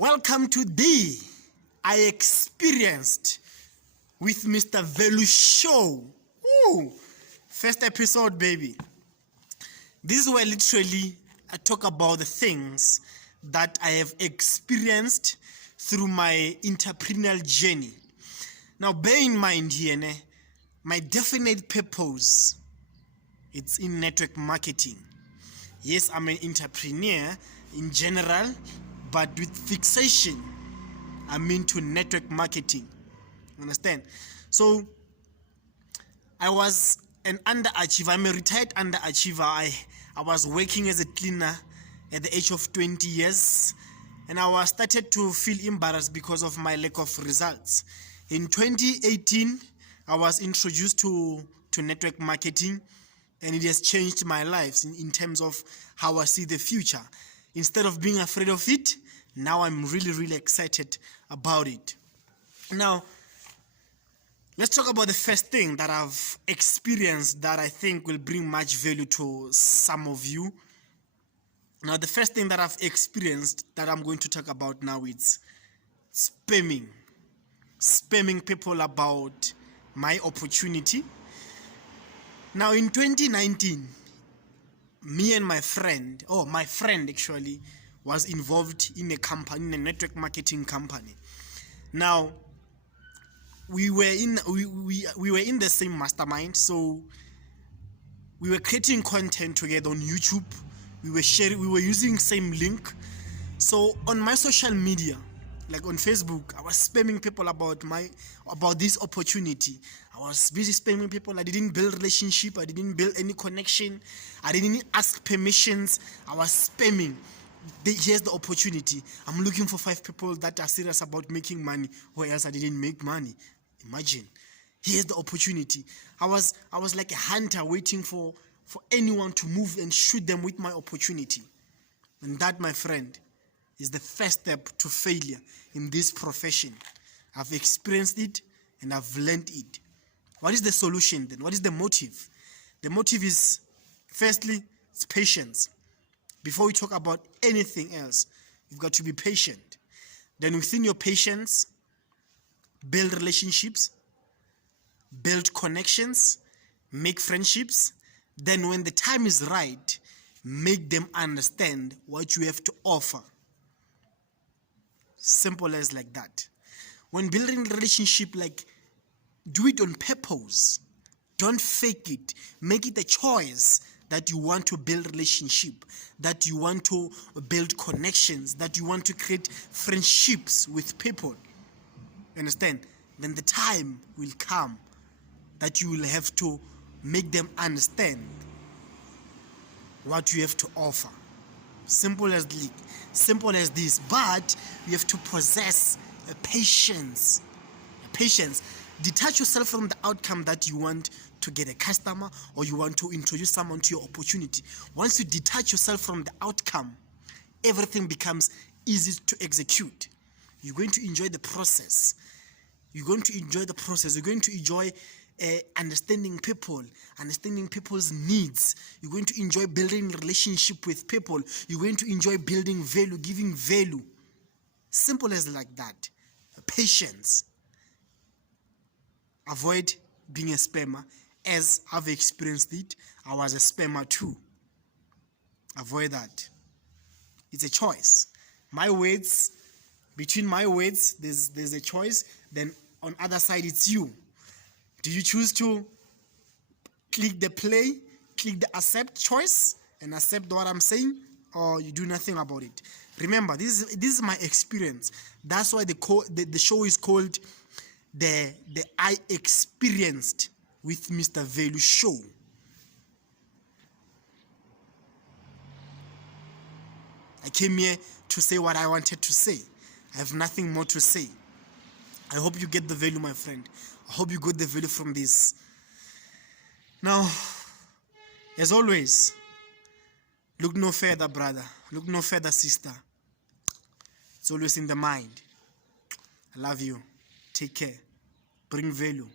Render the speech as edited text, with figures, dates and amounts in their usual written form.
Welcome to the Iexperienced with Mr. Velu show. Woo! First episode, baby. This is where literally I talk about the things that I have experienced through my entrepreneurial journey. Now, bear in mind here, my definite purpose, it's in network marketing. Yes, I'm an entrepreneur in general, but with fixation, I'm into network marketing. Understand? So, I was an underachiever. I'm a retired underachiever. I was working as a cleaner at the age of 20 years, and I started to feel embarrassed because of my lack of results. In 2018, I was introduced to network marketing, and it has changed my life in terms of how I see the future. Instead of being afraid of it, now I'm really excited about it. Now, let's talk about the first thing that I've experienced that I think will bring much value to some of you. Now, the first thing that I've experienced that I'm going to talk about now is spamming. Spamming people about my opportunity. Now, in 2019, me and my friend actually was involved in a company, in a network marketing company. Now, we were in the same mastermind, so we were creating content together on YouTube. We were using same link. So on my social media, like on Facebook, I was spamming people about this opportunity. I was busy spamming people. I didn't build relationship. I didn't build any connection. I didn't ask permissions. I was spamming. Here's the opportunity. I'm looking for 5 people that are serious about making money, whereas I didn't make money. Imagine. Here's the opportunity. I was like a hunter waiting for anyone to move and shoot them with my opportunity. And that, my friend, is the first step to failure in this profession. I've experienced it and I've learned it. What is the solution then? What is the motive? The motive is, firstly, it's patience. Before we talk about anything else, you've got to be patient. Then within your patience, build relationships, build connections, make friendships. Then when the time is right, make them understand what you have to offer. Simple as like that. When building a relationship, do it on purpose. Don't fake it. Make it a choice that you want to build relationship, that you want to build connections, that you want to create friendships with people. Understand? Then the time will come that you will have to make them understand what you have to offer. Simple as this, but you have to possess a patience. Detach yourself from the outcome that you want to get a customer or you want to introduce someone to your opportunity. Once you detach yourself from the outcome, everything becomes easy to execute. You're going to enjoy the process. You're going to enjoy understanding people, understanding people's needs. You're going to enjoy building relationship with people. You're going to enjoy building value, giving value. Simple as like that. Patience. Avoid being a spammer. As I've experienced it, I was a spammer too. Avoid that. It's a choice. Between my words, there's a choice. Then on other side, it's you. Do you choose to click the play, click the accept choice, and accept what I'm saying, or you do nothing about it? Remember, this is my experience. That's why the show is called the Iexperienced with Mr. Velu show. I came here to say what I wanted to say. I have nothing more to say. I hope you get the value, my friend. I hope you got the value from this. Now, as always, look no further, brother. Look no further, sister. It's always in the mind. I love you. Take care. Bring value.